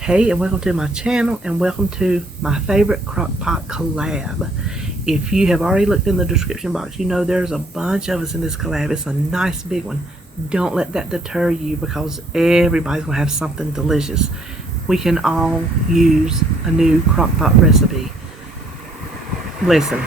Hey, and welcome to my channel, and welcome to my favorite crockpot collab. If you have already looked in the description box, you know there's a bunch of us in this collab. It's a nice big one. Don't let that deter you, because everybody's going to have something delicious. We can all use a new crockpot recipe. Listen,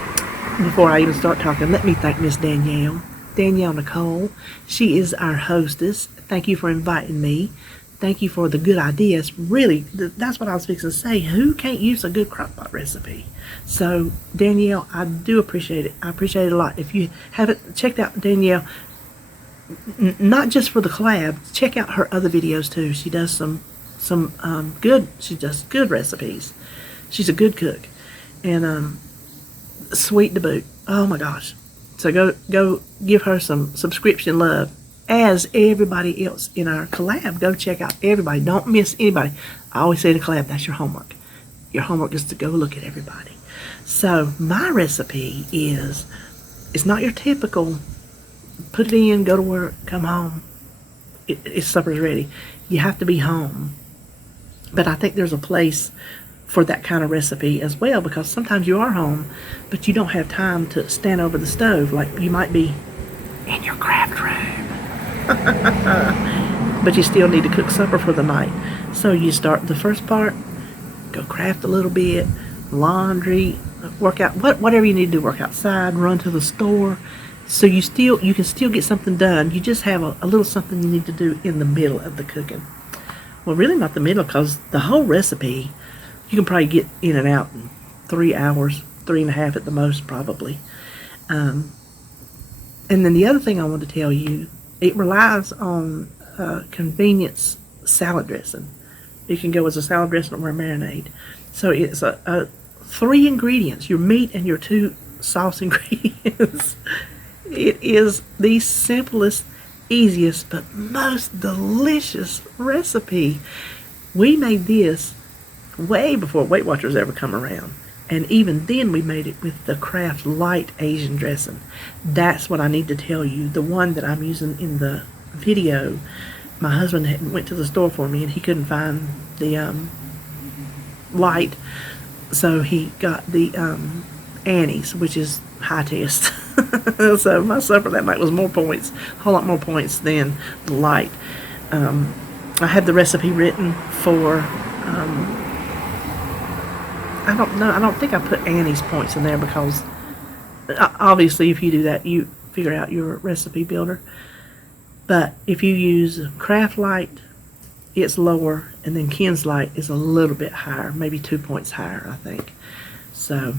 before I even start talking, let me thank Miss Danielle Nichole. She is our hostess. Thank you for inviting me. Thank you for the good ideas. Really, that's what I was fixing to say. Who can't use a good crockpot recipe? So, Danielle, I do appreciate it. I appreciate it a lot. If you haven't checked out Danielle, not just for the collab, check out her other videos too. She does she does good recipes. She's a good cook. And sweet to boot. Oh my gosh. So go give her some subscription love. As everybody else in our collab, go check out everybody. Don't miss anybody. I always say in a collab, that's your homework. Your homework is to go look at everybody. So my recipe is, it's not your typical put it in, go to work, come home, supper's ready. You have to be home. But I think there's a place for that kind of recipe as well, because sometimes you are home, but you don't have time to stand over the stove. Like, you might be in your craft room. But you still need to cook supper for the night. So you start the first part, go craft a little bit, laundry, work out, whatever you need to do, work outside, run to the store. So you can still get something done. You just have a little something you need to do in the middle of the cooking. Well, really not the middle, because the whole recipe, you can probably get in and out in 3 hours, 3.5 at the most, probably. And then the other thing I want to tell you, it relies on convenience salad dressing. You can go as a salad dressing or a marinade. So it's 3 ingredients, your meat and your 2 sauce ingredients. It is the simplest, easiest, but most delicious recipe. We made this way before Weight Watchers ever come around. And even then we made it with the Kraft Light Asian dressing. That's what I need to tell you. The one that I'm using in the video, my husband went to the store for me and he couldn't find the light. So he got the Annie's, which is high test. So my supper that night was more points, a whole lot more points than the light. I had the recipe written for... I don't know. I don't think I put Annie's points in there, because obviously if you do that, you figure out your recipe builder. But if you use Kraft Light, it's lower, and then Ken's Light is a little bit higher, maybe 2 points higher, I think. So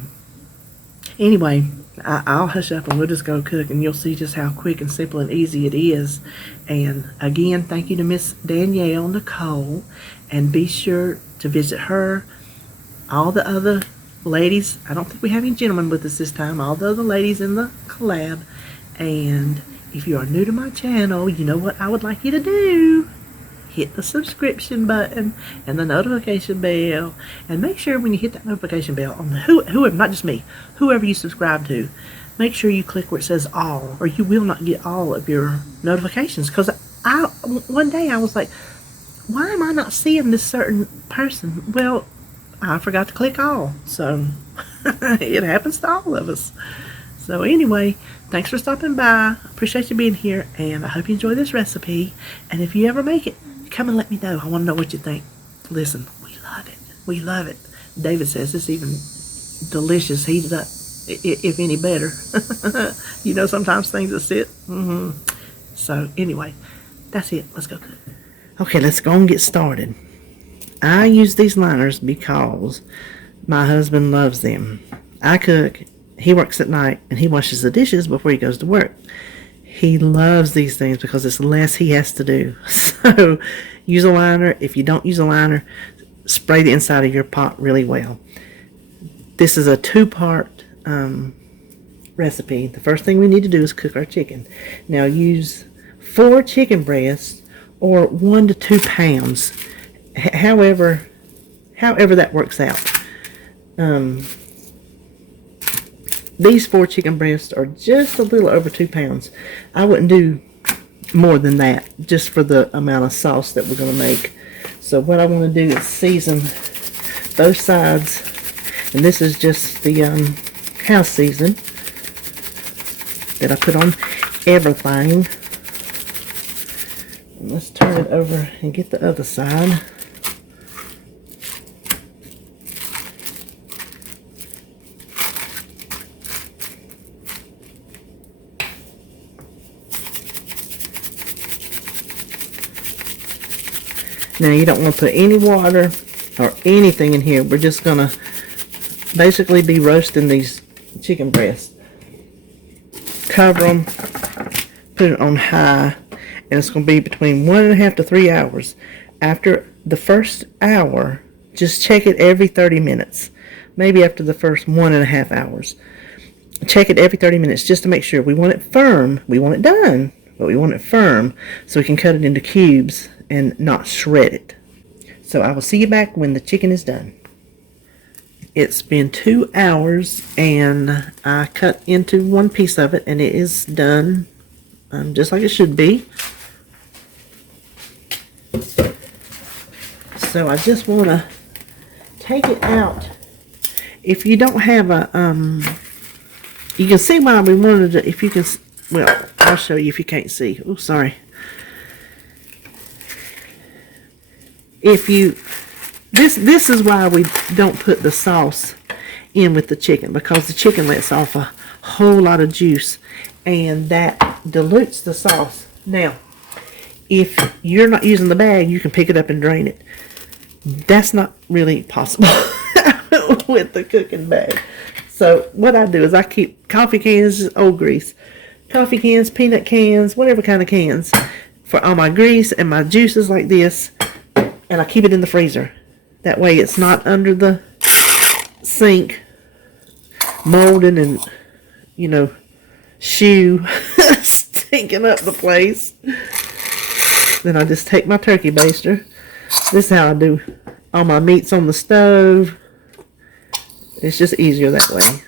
anyway, I'll hush up and we'll just go cook, and you'll see just how quick and simple and easy it is. And again, thank you to Miss Danielle Nichole, and be sure to visit her. All the other ladies, I don't think we have any gentlemen with us this time, all the other ladies in the collab. And if you are new to my channel, you know what I would like you to do. Hit the subscription button and the notification bell. And make sure when you hit that notification bell, on whoever, not just me, whoever you subscribe to, make sure you click where it says all, or you will not get all of your notifications. Because one day I was like, why am I not seeing this certain person? Well, I forgot to click all. So it happens to all of us. So anyway, thanks for stopping by. Appreciate you being here, and I hope you enjoy this recipe. And if you ever make it, come and let me know. I want to know what you think. Listen, we love it. We love it. David says it's even delicious heated up, if any better. You know, sometimes things that sit. So anyway, that's it. Let's go cook. Okay, let's go and get started. I use these liners because my husband loves them. I cook, he works at night, and he washes the dishes before he goes to work. He loves these things because it's less he has to do. So use a liner. If you don't use a liner, spray the inside of your pot really well. This is a 2-part recipe. The first thing we need to do is cook our chicken. Now use 4 chicken breasts, or 1 to 2 pounds. However that works out. These 4 chicken breasts are just a little over 2 pounds. I wouldn't do more than that, just for the amount of sauce that we're going to make. So what I want to do is season both sides, and this is just the house season that I put on everything. And let's turn it over and get the other side. Now you don't want to put any water or anything in here. We're just going to basically be roasting these chicken breasts. Cover them, put it on high, and it's going to be between 1.5 to 3 hours. After the first hour, just check it every 30 minutes. Maybe after the first 1.5 hours. Check it every 30 minutes just to make sure. We want it firm. We want it done, but we want it firm so we can cut it into cubes and not shred it. So I will see you back when the chicken is done. It's been 2 hours and I cut into one piece of it and it is done just like it should be. So I just want to take it out. If you don't have a, you can see why we wanted to, if you can, well, I'll show you if you can't see. Oh, sorry. If you, this is why we don't put the sauce in with the chicken, because the chicken lets off a whole lot of juice and that dilutes the sauce. Now, if you're not using the bag, you can pick it up and drain it. That's not really possible with the cooking bag. So what I do is I keep coffee cans, old grease, coffee cans, peanut cans, whatever kind of cans for all my grease and my juices like this. And I keep it in the freezer. That way it's not under the sink, molding and, you know, shoe stinking up the place. Then I just take my turkey baster. This is how I do all my meats on the stove. It's just easier that way.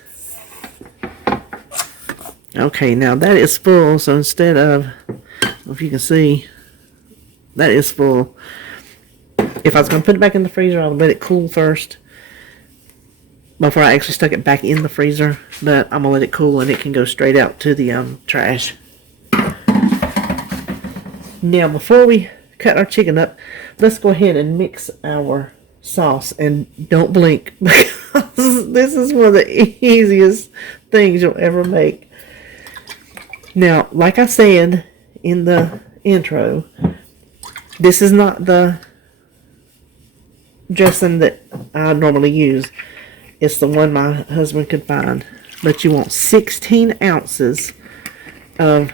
Okay, now that is full. So instead of, if you can see, that is full. If I was going to put it back in the freezer, I would let it cool first before I actually stuck it back in the freezer. But I'm going to let it cool and it can go straight out to the trash. Now, before we cut our chicken up, let's go ahead and mix our sauce. And don't blink, because this is one of the easiest things you'll ever make. Now, like I said in the intro, this is not the dressing that I normally use. It's the one my husband could find. But you want 16 ounces of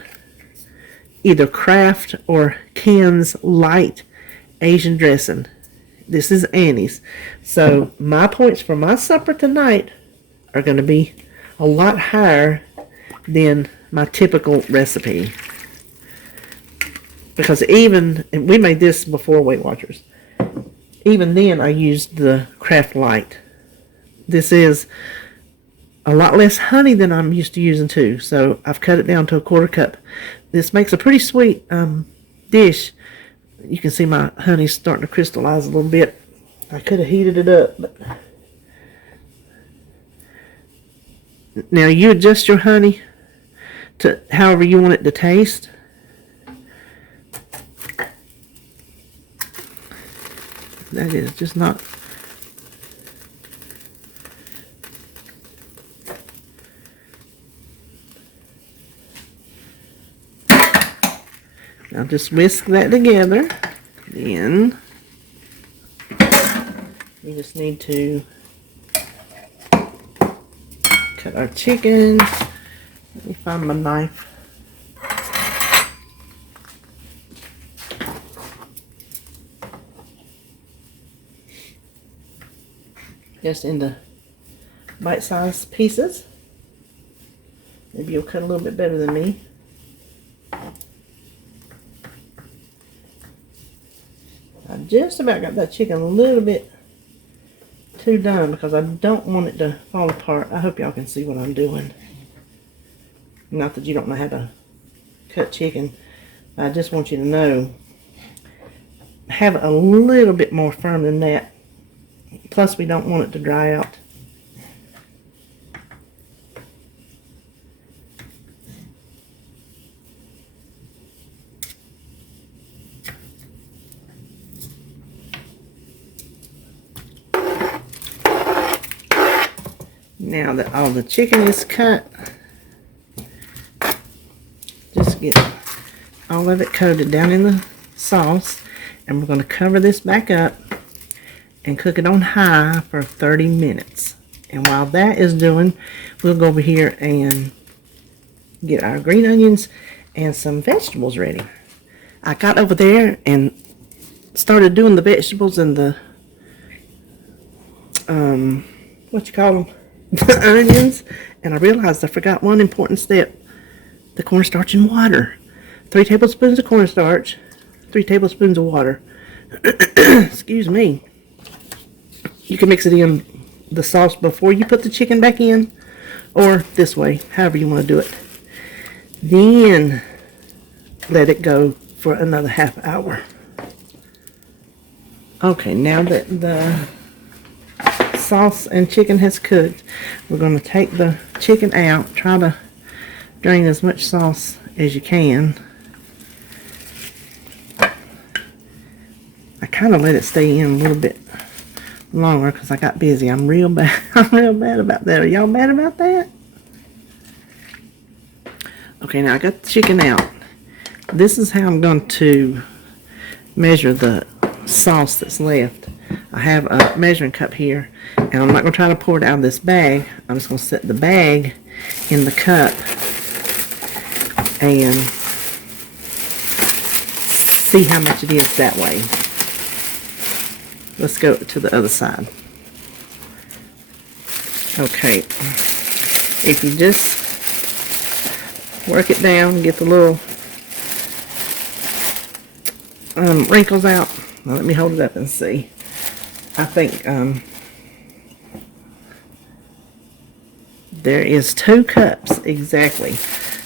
either Kraft or Ken's light Asian dressing. This is Annie's. So my points for my supper tonight are going to be a lot higher than my typical recipe. Because even, and we made this before Weight Watchers, even then I used the Kraft Light. This is a lot less honey than I'm used to using too. So I've cut it down to 1/4 cup. This makes a pretty sweet dish. You can see my honey's starting to crystallize a little bit. I could have heated it up, but now you adjust your honey to however you want it to taste. That is just not. Now just whisk that together. Then we just need to cut our chicken. Let me find my knife. Just into bite-sized pieces. Maybe you'll cut a little bit better than me. I just about got that chicken a little bit too done because I don't want it to fall apart. I hope y'all can see what I'm doing. Not that you don't know how to cut chicken. I just want you to know have it a little bit more firm than that. Plus, we don't want it to dry out. Now that all the chicken is cut, just get all of it coated down in the sauce, and we're going to cover this back up and cook it on high for 30 minutes. And while that is doing, we'll go over here and get our green onions and some vegetables ready. I got over there and started doing the vegetables and the what you call them, the onions, and I realized I forgot one important step: the cornstarch and water. 3 tablespoons of cornstarch, 3 tablespoons of water. Excuse me. You can mix it in the sauce before you put the chicken back in, or this way, however you want to do it. Then let it go for another half hour. Okay, now that the sauce and chicken has cooked, we're going to take the chicken out. Try to drain as much sauce as you can. I kind of let it stay in a little bit longer because I got busy. I'm real bad. I'm real bad about that. Are y'all mad about that? Okay, now I got the chicken out. This is how I'm going to measure the sauce that's left. I have a measuring cup here, and I'm not going to try to pour it out of this bag. I'm just going to set the bag in the cup and see how much it is that way. Let's go to the other side. Okay, if you just work it down, get the little wrinkles out. Now let me hold it up and see. I think there is 2 cups exactly.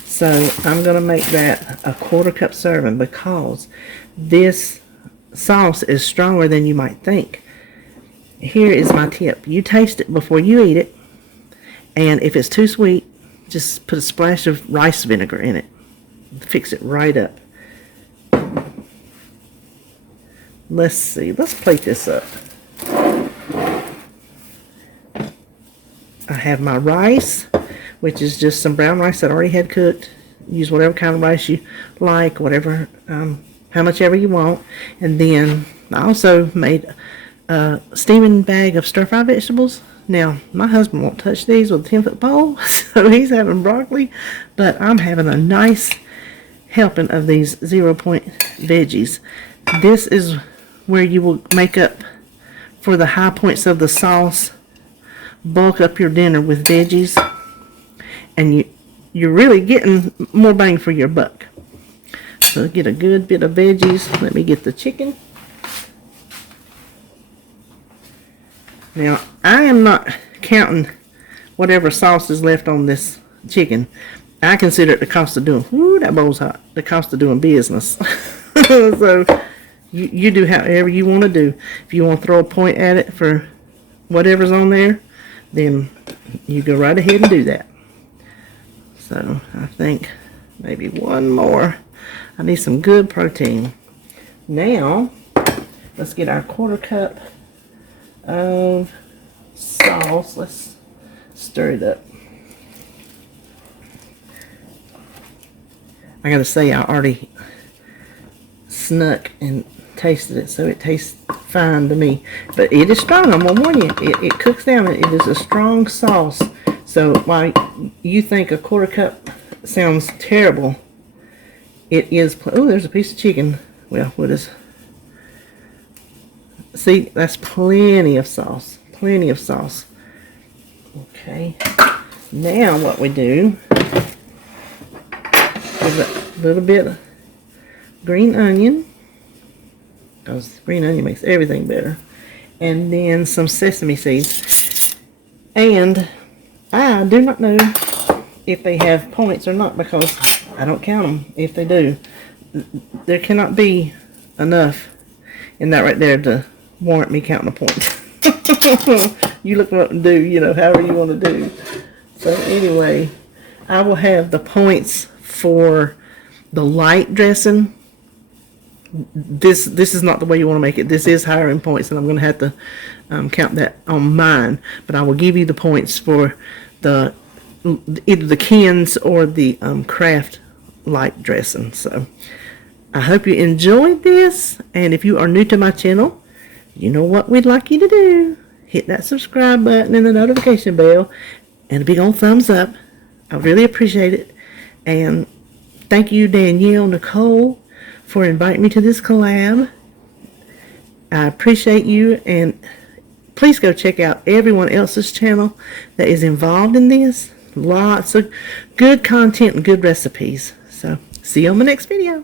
So I'm going to make that a 1/4 cup serving because this sauce is stronger than you might think. Here is my tip. You taste it before you eat it, and if it's too sweet, just put a splash of rice vinegar in it. Fix it right up. Let's see. Let's plate this up. I have my rice, which is just some brown rice that I already had cooked. Use whatever kind of rice you like, whatever, how much ever you want. And then I also made a steaming bag of stir-fry vegetables. Now, my husband won't touch these with a 10-foot pole, so he's having broccoli, but I'm having a nice helping of these 0-point veggies. This is where you will make up for the high points of the sauce, bulk up your dinner with veggies, and you're really getting more bang for your buck. So get a good bit of veggies. Let me get the chicken. Now, I am not counting whatever sauce is left on this chicken. I consider it the cost of doing, ooh, that bowl's hot, the cost of doing business. So you do however you want to do. If you want to throw a point at it for whatever's on there, then you go right ahead and do that. So I think maybe one more. I need some good protein. Now, let's get our 1/4 cup of sauce. Let's stir it up. I gotta say, I already snuck and tasted it, so it tastes fine to me. But it is strong, I'm gonna warn you. It cooks down. It is a strong sauce. So while you think a 1/4 cup sounds terrible, it is. Oh, there's a piece of chicken. Well, what is? See, that's plenty of sauce. Plenty of sauce. Okay. Now what we do is a little bit of green onion, because green onion makes everything better, and then some sesame seeds. And I do not know if they have points or not, because I don't count them if they do. There cannot be enough And that right there to warrant me counting the points. You look what and do, you know, however you want to do. So anyway, I will have the points for the light dressing. This is not the way you want to make it. This is higher in points, and I'm going to have to count that on mine. But I will give you the points for the either the Kens or the craft light dressing. So I hope you enjoyed this, and if you are new to my channel, you know what we'd like you to do. Hit that subscribe button and the notification bell and a big old thumbs up. I really appreciate it. And thank you, Danielle Nichole, for inviting me to this collab. I appreciate you, and please go check out everyone else's channel that is involved in this. Lots of good content and good recipes. So see you on the next video.